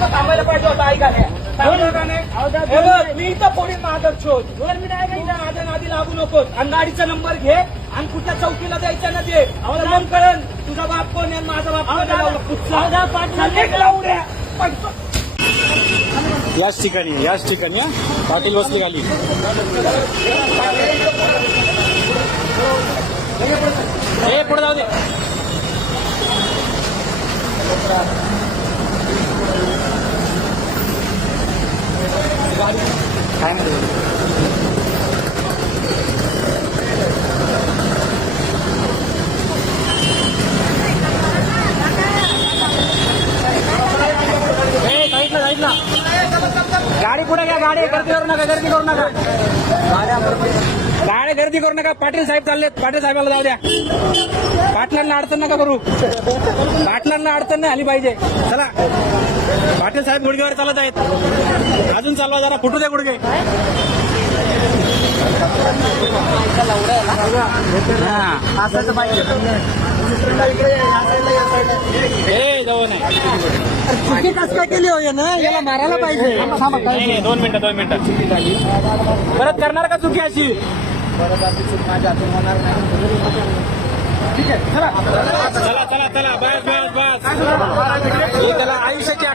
इथं थांबायला पाहिजे होता ऐका हे बघ मी इथं पुढे माझा शोध माझ्या नादी लागू नकोस आणि गाडीचा नंबर घे आणि कुठल्या चौकीला द्यायचा ना ते मग कळण तुझा बाप कोण आहे माझा बाप कोण याच ठिकाणी पाटील बसली खाली. हे पुढे जाऊ दे. काय नाही गाडी पुढे घ्या. गाडी गर्दी करू नका. गाडी गर्दी करू नका. पाटील साहेब चाललेत. पाटील साहेबाला जाऊ द्या. पाटलांना अडचण नका करू. पाटलांना अडचण नाही आली पाहिजे. चला पाटील साहेब गुडघेवर चालत आहेत. अजून चालवा जरा. फुटू द्या गुडघे. असं पाहिजे हे जाऊ नाही. कसं काय केली होय ना याला मारायला पाहिजे. 2 मिनिटं परत करणार का चुकी अशी. ठीक आहे चला चला बस त्याला आयुष्याची